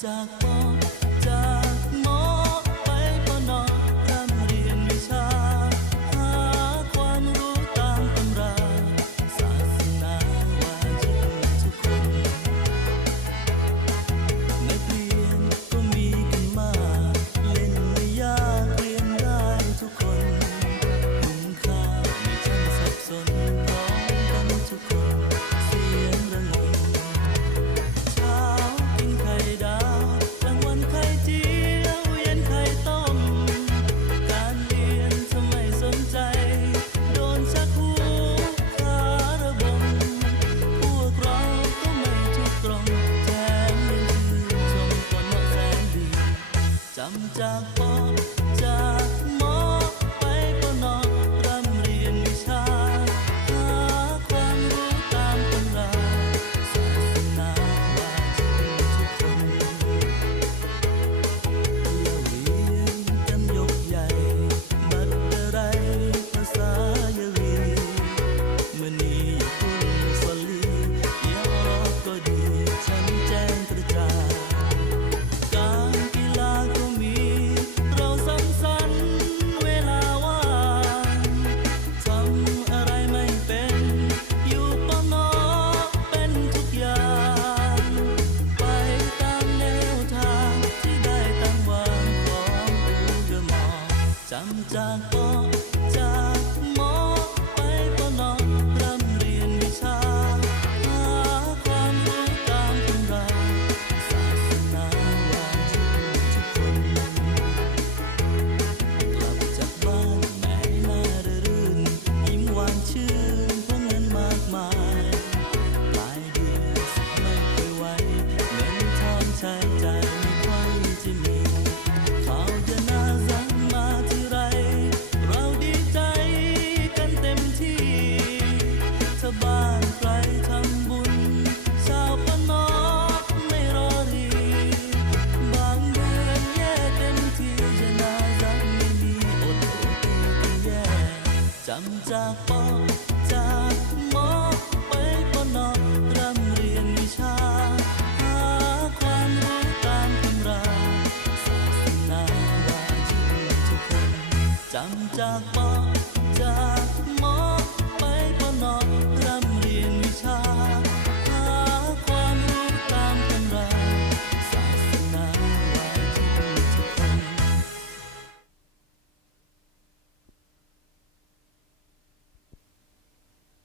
Giặc ำจากพ่อำจากปอจากหมอไปปนอร่ำเรียนวิชา หาความรู้ตามตำราศาสนาวาทุกทุกคน กลับจากบ้านแม่น้ารื่น ยิ้มหวานชื่นเพราะเงินมากมายปลายเดือนไม่เคยไว้เงินทองใจ จากมาจาก